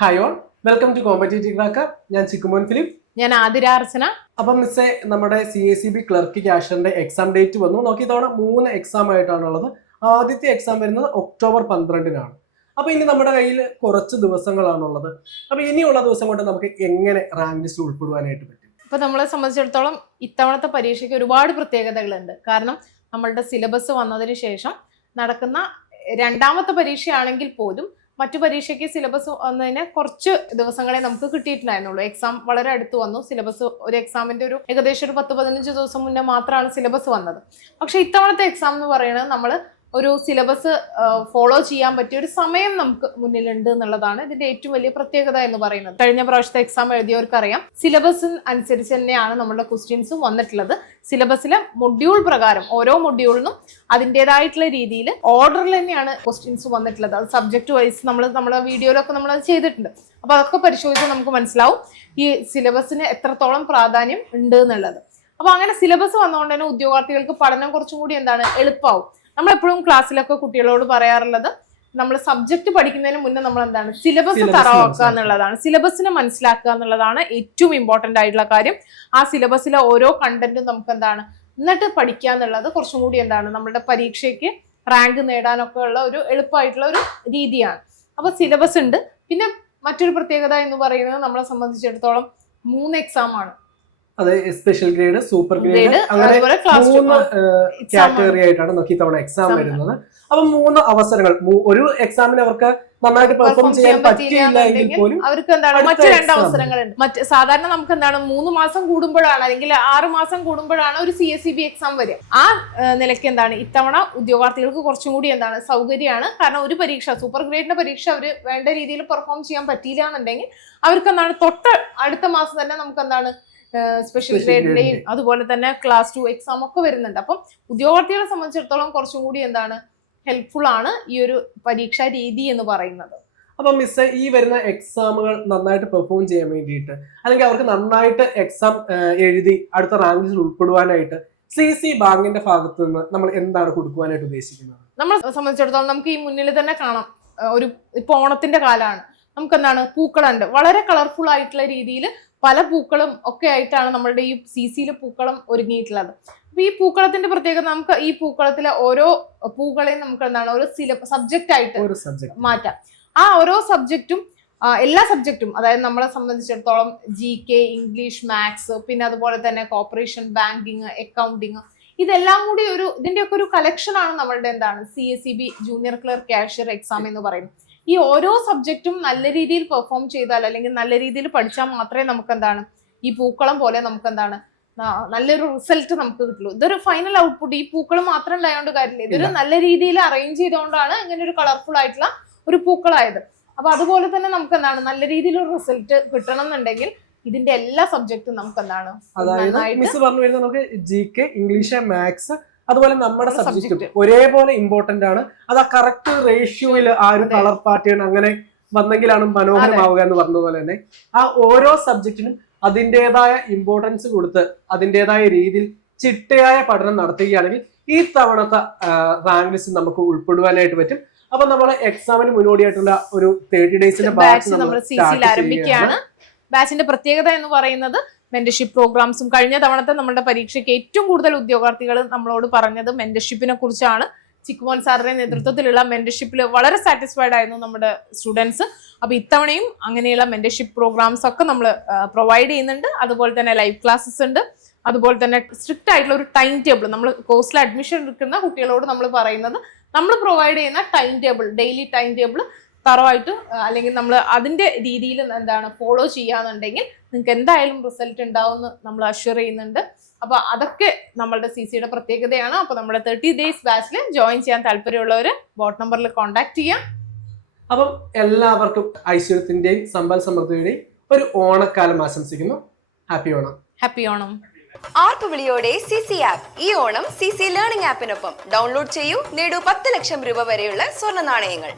Hi all, welcome to competitive cracker. ഞാൻ Chikkumon Philip. ഞാൻ ആതിര അർച്ചന. അപ്പം മിസ്സേ, നമ്മുടെ CACB ക്ലർക്ക് ക്യാഷറിന്റെ എക്സാം ഡേറ്റ് വന്നു. നോക്കി തവണ 3 എക്സാം ആയിട്ടാണുള്ളത്. ആദ്യത്തെ എക്സാം വരുന്നത് ഒക്ടോബർ 12-നാണ്. അപ്പൊ ഇനി നമ്മുടെ കയ്യിൽ കുറച്ച് ദിവസങ്ങളാണുള്ളത്. അപ്പൊ ഇനിയുള്ള ദിവസം കൊണ്ട് നമുക്ക് എങ്ങനെ റാങ്ക് ലിസ്റ്റ് ഉൾപ്പെടുവാനായിട്ട് പറ്റും? ഇപ്പൊ നമ്മളെ സംബന്ധിച്ചിടത്തോളം ഇത്തവണത്തെ പരീക്ഷയ്ക്ക് ഒരുപാട് പ്രത്യേകതകളുണ്ട്. കാരണം നമ്മളുടെ സിലബസ് വന്നതിന് ശേഷം നടക്കുന്ന രണ്ടാമത്തെ പരീക്ഷയാണെങ്കിൽ പോലും മറ്റു പരീക്ഷയ്ക്ക് സിലബസ് വന്നതിന് കുറച്ച് ദിവസങ്ങളെ നമുക്ക് കിട്ടിയിട്ടുണ്ടായിരുന്നുള്ളൂ. എക്സാം വളരെ അടുത്ത് വന്നു. സിലബസ് ഒരു എക്സാമിന്റെ ഏകദേശം ഒരു 10-15 ദിവസം മുന്നേ മാത്രമാണ് സിലബസ് വന്നത്. പക്ഷെ ഇത്തവണത്തെ എക്സാം എന്ന് പറയുന്നത് നമ്മൾ ഒരു സിലബസ് ഫോളോ ചെയ്യാൻ പറ്റിയ ഒരു സമയം നമുക്ക് മുന്നിലുണ്ട് എന്നുള്ളതാണ് ഇതിന്റെ ഏറ്റവും വലിയ പ്രത്യേകത എന്ന് പറയുന്നത്. കഴിഞ്ഞ പ്രാവശ്യത്തെ എക്സാം എഴുതിയവർക്കറിയാം, സിലബസ് അനുസരിച്ച് തന്നെയാണ് നമ്മുടെ ക്വസ്റ്റ്യൻസും വന്നിട്ടുള്ളത്. സിലബസിലെ മൊഡ്യൂൾ പ്രകാരം ഓരോ മൊഡ്യൂളിനും അതിൻ്റെതായിട്ടുള്ള രീതിയിൽ ഓർഡറിൽ തന്നെയാണ് ക്വസ്റ്റ്യൻസ് വന്നിട്ടുള്ളത്. അത് സബ്ജക്ട് വൈസ് നമ്മുടെ വീഡിയോയിലൊക്കെ നമ്മൾ അത് ചെയ്തിട്ടുണ്ട്. അപ്പൊ അതൊക്കെ പരിശോധിച്ചാൽ നമുക്ക് മനസ്സിലാവും ഈ സിലബസിന് എത്രത്തോളം പ്രാധാന്യം ഉണ്ട് എന്നുള്ളത്. അപ്പൊ അങ്ങനെ സിലബസ് വന്നുകൊണ്ട് തന്നെ ഉദ്യോഗാർത്ഥികൾക്ക് പഠനം കുറച്ചും കൂടി എളുപ്പമാവും. നമ്മളെപ്പോഴും ക്ലാസ്സിലൊക്കെ കുട്ടികളോട് പറയാറുള്ളത്, നമ്മൾ സബ്ജക്ട് പഠിക്കുന്നതിന് മുന്നേ നമ്മൾ സിലബസ് തറവാക്കുക എന്നുള്ളതാണ്. സിലബസിനെ മനസ്സിലാക്കുക എന്നുള്ളതാണ് ഏറ്റവും ഇമ്പോർട്ടന്റ് ആയിട്ടുള്ള കാര്യം. ആ സിലബസിലെ ഓരോ കണ്ടന്റും നമുക്ക് എന്നിട്ട് പഠിക്കുക എന്നുള്ളത് കുറച്ചും കൂടി നമ്മുടെ പരീക്ഷയ്ക്ക് റാങ്ക് നേടാനൊക്കെ ഉള്ള ഒരു എളുപ്പമായിട്ടുള്ള ഒരു രീതിയാണ്. അപ്പൊ സിലബസ് ഉണ്ട്. പിന്നെ മറ്റൊരു പ്രത്യേകത എന്ന് പറയുന്നത് നമ്മളെ സംബന്ധിച്ചിടത്തോളം 3 എക്സാം ആണ്. അതെ, സ്പെഷ്യൽ ഗ്രേഡ്, സൂപ്പർ ഗ്രേഡ്, അങ്ങനെ 3 കാറ്റഗറി ആയിട്ടാണ് നമുക്ക് ഇത്തവണ എക്സാം വരുന്നത്. അപ്പൊ 3 അവസരങ്ങൾ. ഒരു എക്സാമിന് അവർക്ക് നന്നായിട്ട് പെർഫോം ചെയ്യാൻ പറ്റിയില്ല എങ്കിൽ പോലും അവർക്ക് മറ്റു 2 അവസരങ്ങളുണ്ട്. സാധാരണ നമുക്ക് 3 മാസം കൂടുമ്പോഴാണ് അല്ലെങ്കിൽ 6 മാസം കൂടുമ്പോഴാണ് ഒരു CACB എക്സാം വരിക. ആ നിലയ്ക്ക് ഇത്തവണ ഉദ്യോഗാർത്ഥികൾക്ക് കുറച്ചും കൂടി സൗകര്യമാണ്. കാരണം ഒരു പരീക്ഷ, സൂപ്പർ ഗ്രേഡിന്റെ പരീക്ഷ അവർ വേണ്ട രീതിയിൽ പെർഫോം ചെയ്യാൻ പറ്റിയില്ല എന്നുണ്ടെങ്കിൽ അവർക്ക് തൊട്ട് അടുത്ത മാസം തന്നെ നമുക്ക് സ്പെഷ്യൽ ഗ്രേഡിന്റെയും അതുപോലെ തന്നെ ക്ലാസ് 2 എക്സാം ഒക്കെ വരുന്നുണ്ട്. അപ്പം ഉദ്യോഗാർത്ഥികളെ സംബന്ധിച്ചിടത്തോളം കുറച്ചും കൂടി ഹെൽപ്ഫുൾ ആണ് ഈ ഒരു പരീക്ഷാ രീതി എന്ന് പറയുന്നത്. അപ്പൊ മിസ്, ഈ വരുന്ന എക്സാമുകൾ നന്നായിട്ട് പെർഫോം ചെയ്യാൻ വേണ്ടിയിട്ട് അല്ലെങ്കിൽ അവർക്ക് നന്നായിട്ട് എക്സാം എഴുതി അടുത്ത റാങ്കിൽ ഉൾപ്പെടുവാനായിട്ട് CC ബാങ്കിന്റെ ഭാഗത്ത് നിന്ന് നമ്മൾ എന്താണ് കൊടുക്കുവാനായിട്ട് ഉദ്ദേശിക്കുന്നത്? നമ്മളെ സംബന്ധിച്ചിടത്തോളം നമുക്ക് ഈ മുന്നിൽ തന്നെ കാണാം, ഇപ്പൊ ഓണത്തിന്റെ കാലമാണ്. നമുക്ക് പൂക്കളുണ്ട്, വളരെ കളർഫുൾ ആയിട്ടുള്ള രീതിയിൽ പല പൂക്കളും ഒക്കെ ആയിട്ടാണ് നമ്മളുടെ ഈ CCയിലെ പൂക്കളം ഒരുങ്ങിയിട്ടുള്ളത്. അപ്പൊ ഈ പൂക്കളത്തിന്റെ പ്രത്യേകത, നമുക്ക് ഈ പൂക്കളത്തിലെ ഓരോ പൂക്കളെയും നമുക്ക് ഒരു സബ്ജക്റ്റ് ആയിട്ട് മാറ്റാം. ആ ഓരോ സബ്ജക്റ്റും എല്ലാ സബ്ജക്റ്റും, അതായത് നമ്മളെ സംബന്ധിച്ചിടത്തോളം GK, ഇംഗ്ലീഷ്, മാത്സ്, പിന്നെ അതുപോലെ തന്നെ കോർപ്പറേഷൻ, ബാങ്കിങ്, അക്കൗണ്ടിങ്, ഇതെല്ലാം കൂടി ഇതിന്റെയൊക്കെ ഒരു കളക്ഷൻ ആണ് നമ്മളുടെ CACB junior clerk cashier exam എന്ന് പറയുന്നത്. ഈ ഓരോ സബ്ജക്റ്റും നല്ല രീതിയിൽ പെർഫോം ചെയ്താൽ അല്ലെങ്കിൽ നല്ല രീതിയിൽ പഠിച്ചാൽ മാത്രമേ നമുക്ക് ഈ പൂക്കളം പോലെ നമുക്ക് നല്ലൊരു റിസൾട്ട് നമുക്ക് കിട്ടുള്ളൂ. ഇതൊരു ഫൈനൽ ഔട്ട്പുട്ട് ഈ പൂക്കൾ മാത്രം ഉണ്ടായതുകൊണ്ട് കാര്യമില്ല. ഇതൊരു നല്ല രീതിയിൽ അറേഞ്ച് ചെയ്തുകൊണ്ടാണ് ഇങ്ങനെ ഒരു കളർഫുൾ ആയിട്ടുള്ള ഒരു പൂക്കളായത്. അപ്പൊ അതുപോലെ തന്നെ നമുക്ക് നല്ല രീതിയിൽ ഒരു റിസൾട്ട് കിട്ടണം എന്നുണ്ടെങ്കിൽ ഇതിന്റെ എല്ലാ സബ്ജക്റ്റും നമുക്ക് അതായത് മിസ് പറഞ്ഞു വരുന്നത് നമുക്ക് GK, ഇംഗ്ലീഷ്, മാത്സ്, അതുപോലെ നമ്മുടെ സബ്ജക്റ്റും ഒരേപോലെ ഇമ്പോർട്ടന്റ് ആണ്. അത് ആ കറക്റ്റ് റേഷ്യോയിൽ ആ ഒരു കളർ പാറ്റേൺ അങ്ങനെ വന്നെങ്കിലാണ് മനോഹരമാവുക എന്ന് പറഞ്ഞതുപോലെ തന്നെ ആ ഓരോ സബ്ജക്റ്റിനും അതിൻ്റെതായ ഇമ്പോർട്ടൻസ് കൊടുത്ത് അതിൻ്റെതായ രീതിയിൽ ചിട്ടയായ പഠനം നടത്തുകയാണെങ്കിൽ ഈ തവണത്തെ റാങ്ക് ലിസ്റ്റ് നമുക്ക് ഉൾപ്പെടുവാനായിട്ട് പറ്റും. അപ്പൊ നമ്മൾ എക്സാമിന് മുന്നോടിയായിട്ടുള്ള ഒരു 30 ഡേയ്സിന്റെ ബാച്ച് നമ്മൾ ആരംഭിക്കുകയാണ്. ബാച്ചിന്റെ പ്രത്യേകത എന്ന് പറയുന്നത് മെന്റർഷിപ്പ് പ്രോഗ്രാംസും. കഴിഞ്ഞ തവണത്തെ നമ്മുടെ പരീക്ഷയ്ക്ക് ഏറ്റവും കൂടുതൽ ഉദ്യോഗാർത്ഥികൾ നമ്മളോട് പറഞ്ഞത് മെന്റർഷിപ്പിനെ കുറിച്ചാണ്. ചിക്കുമോൻ സാറിന്റെ നേതൃത്വത്തിലുള്ള മെന്റർഷിപ്പിൽ വളരെ സാറ്റിസ്ഫൈഡ് ആയിരുന്നു നമ്മുടെ സ്റ്റുഡൻസ്. അപ്പൊ ഇത്തവണയും അങ്ങനെയുള്ള മെന്റർഷിപ്പ് പ്രോഗ്രാംസ് ഒക്കെ നമ്മൾ പ്രൊവൈഡ് ചെയ്യുന്നുണ്ട്. അതുപോലെ തന്നെ ലൈവ് ക്ലാസ്സസ് ഉണ്ട്. അതുപോലെ തന്നെ സ്ട്രിക്റ്റ് ആയിട്ടുള്ള ഒരു ടൈം ടേബിൾ, നമ്മൾ കോഴ്സിൽ അഡ്മിഷൻ എടുക്കുന്ന കുട്ടികളോട് നമ്മൾ പറയുന്നത്, നമ്മൾ പ്രൊവൈഡ് ചെയ്യുന്ന time table, daily time table തറവായിട്ട് അല്ലെങ്കിൽ നമ്മൾ അതിന്റെ രീതിയിൽ ഫോളോ ചെയ്യാന്നുണ്ടെങ്കിൽ നിങ്ങൾക്ക് എന്തായാലും റിസൾട്ട് ഉണ്ടാവുമെന്ന് നമ്മൾ അഷ്വർ ചെയ്യുന്നുണ്ട്. അപ്പൊ അതൊക്കെ നമ്മളുടെ CCയുടെ പ്രത്യേകതയാണ്. അപ്പൊ നമ്മുടെ 30 ഡേയ്സ് ബാച്ചിൽ ജോയിൻ ചെയ്യാൻ താല്പര്യമുള്ളവര് ബോട്ട് നമ്പറിൽ കോൺടാക്ട് ചെയ്യാം. അപ്പം എല്ലാവർക്കും ഐശ്വര്യത്തിന്റെയും സമ്പൽ സമൃദ്ധിയുടെയും ഒരു ഓണക്കാലം ആശംസിക്കുന്നു. ഹാപ്പി ഓണം. ഹാപ്പി ഓണം. ആർപ്പുവിളിയോടെ CC ആപ്പ് ഈ ഓണം CC ലേണിംഗ് ആപ്പിനൊപ്പം ഡൗൺലോഡ് ചെയ്യൂ, നേടൂ 10 ലക്ഷം രൂപ വരെയുള്ള സ്വർണ്ണ നാണയങ്ങൾ.